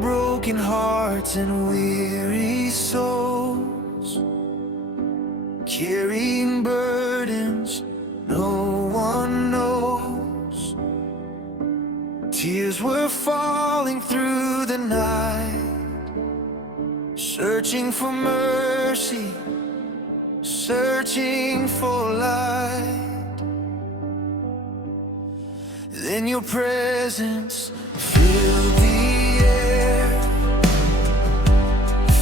broken hearts and weary souls, carrying burdens no one knows. Tears were falling through the night, searching for mercy, searching for light. Then your presence filled the air,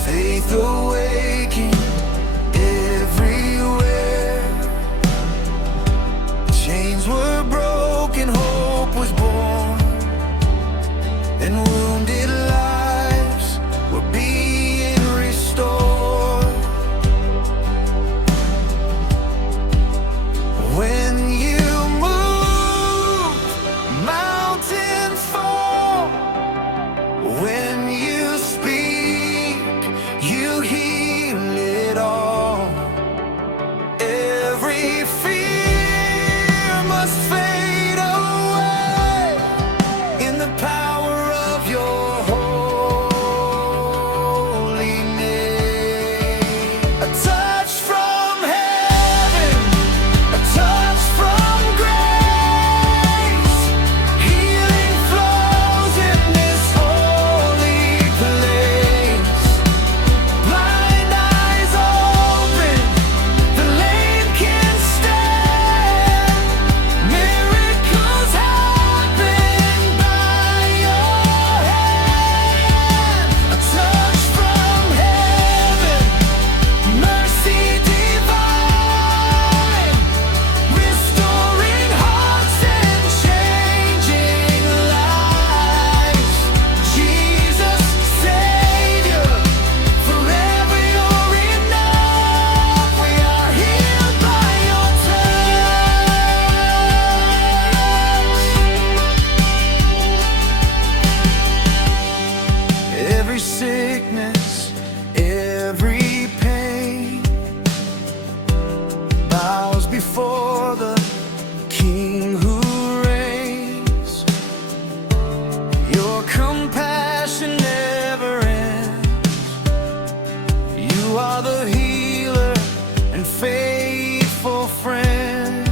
faith awakened everywhere. Chains were broken, hope was born, and wounded lives were being restored. When you move, mountains fall. When you speak, you heal it all. Every fear must fade away in the power of your holy name. A touch from heaven, a touch from grace. Healing flows in this holy place. Blind eyes open, the lame can stand. Miracles happen by your hand. A touch from heaven, mercy divine, restoring hearts and changing lives. Jesus, Savior, forever you're enough. We are healed by your touch. Every sickness, every pain bows before the King who reigns. Your compassion never ends. You are the healer and faithful friend.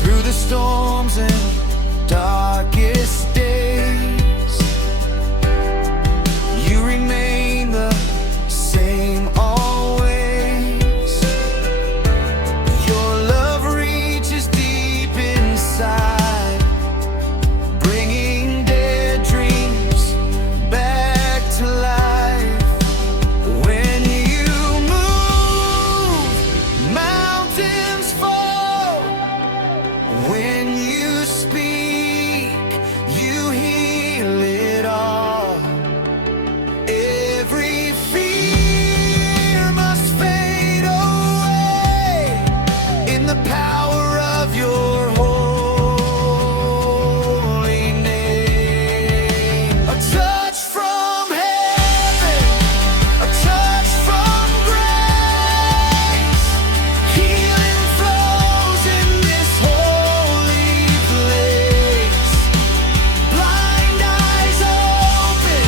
Through the storms and darkest days, you remain the same always. Your love reaches deep inside, bringing dead dreams back to life. When you move, mountains fall. When you speak, you heal it all. Every fear must fade away in the power of your holy name. A touch from heaven, a touch from grace. Healing flows in this holy place. Blind eyes open,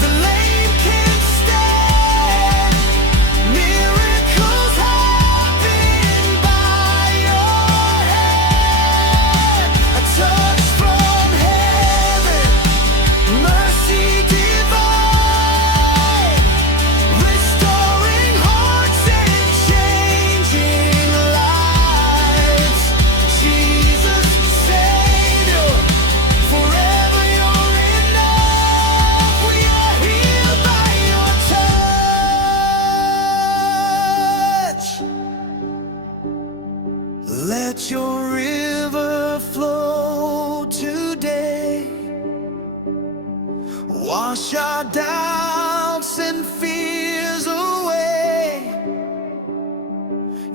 the lame can stand. Miracles happen by your hand. A touch from heaven, mercy divine, restoring hearts and changing lives. Jesus, Savior, forever you're enough. We are healed by your touch. Let your river flow today, wash our doubts and fears away.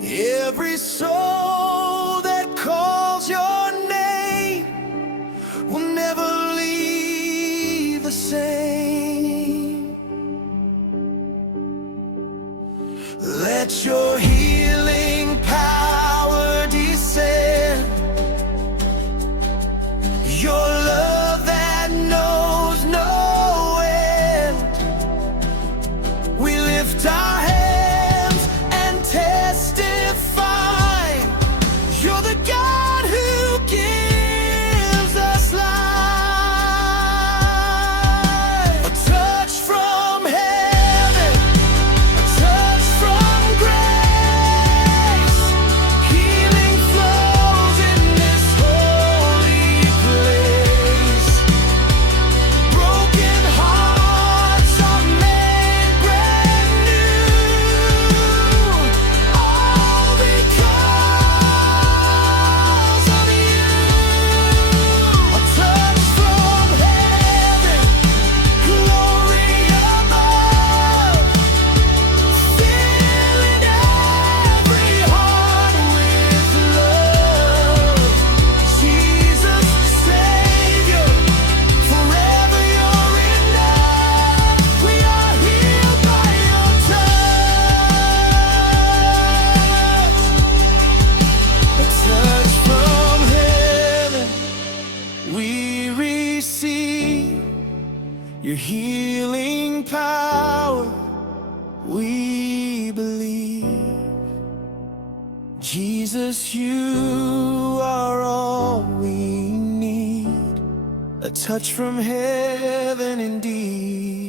Every soul that calls your name will never leave the same. Let your healing power descend. Your love healing power, we believe. Jesus, you are all we need, a touch from heaven indeed.